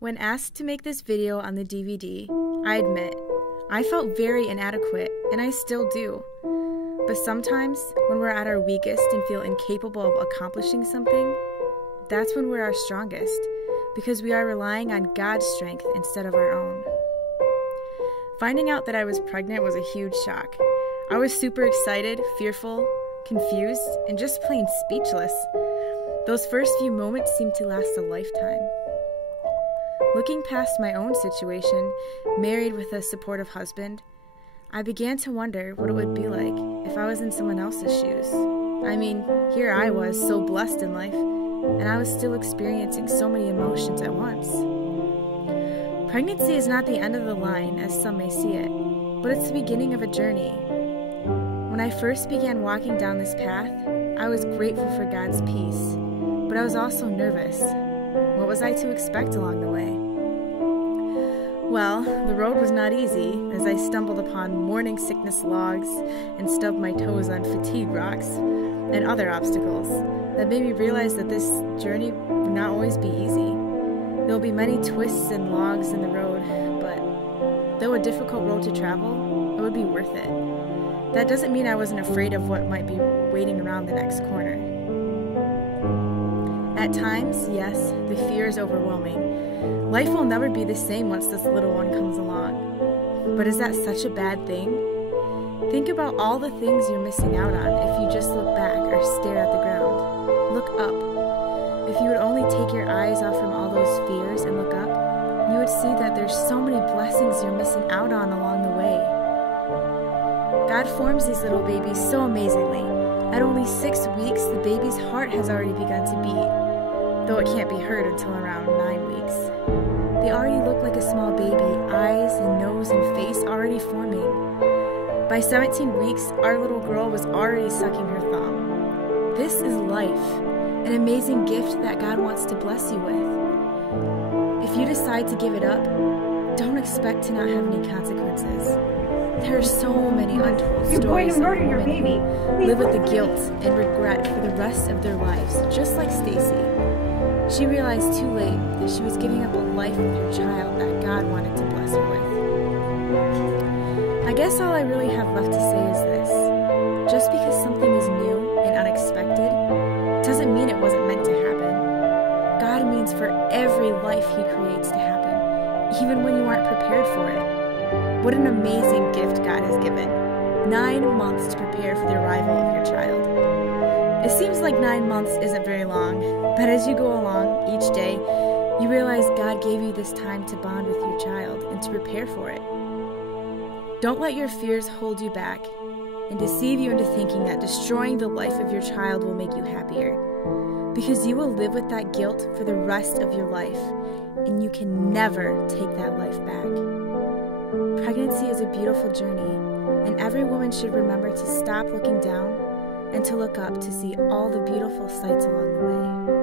When asked to make this video on the DVD, I admit, I felt very inadequate, and I still do. But sometimes, when we're at our weakest and feel incapable of accomplishing something, that's when we're our strongest, because we are relying on God's strength instead of our own. Finding out that I was pregnant was a huge shock. I was super excited, fearful, confused, and just plain speechless. Those first few moments seemed to last a lifetime. Looking past my own situation, married with a supportive husband, I began to wonder what it would be like if I was in someone else's shoes. I mean, here I was, so blessed in life, and I was still experiencing so many emotions at once. Pregnancy is not the end of the line, as some may see it, but it's the beginning of a journey. When I first began walking down this path, I was grateful for God's peace, but I was also nervous. What was I to expect along the way? Well, the road was not easy, as I stumbled upon morning sickness logs and stubbed my toes on fatigue rocks and other obstacles that made me realize that this journey would not always be easy. There will be many twists and logs in the road, but though a difficult road to travel, it would be worth it. That doesn't mean I wasn't afraid of what might be waiting around the next corner. At times, yes, the fear is overwhelming. Life will never be the same once this little one comes along. But is that such a bad thing? Think about all the things you're missing out on if you just look back or stare at the ground. Look up. If you would only take your eyes off from all those fears and look up, you would see that there's so many blessings you're missing out on along the way. God forms these little babies so amazingly. At only 6 weeks, the baby's heart has already begun to beat, though it can't be heard until around 9 weeks. They already look like a small baby, eyes and nose and face already forming. By 17 weeks, our little girl was already sucking her thumb. This is life, an amazing gift that God wants to bless you with. If you decide to give it up, don't expect to not have any consequences. There are so many untold stories of women who live with the guilt and regret for the rest of their lives, just like Stacy. She realized too late that she was giving up a life with her child that God wanted to bless her with. I guess all I really have left to say is this. Just because something is new and unexpected doesn't mean it wasn't meant to happen. God means for every life He creates to happen, even when you aren't prepared for it. What an amazing gift God has given. 9 months to prepare for the arrival of your child. It seems like 9 months isn't very long, but as you go along each day, you realize God gave you this time to bond with your child and to prepare for it. Don't let your fears hold you back and deceive you into thinking that destroying the life of your child will make you happier, because you will live with that guilt for the rest of your life, and you can never take that life back. Pregnancy is a beautiful journey, and every woman should remember to stop looking down and to look up to see all the beautiful sights along the way.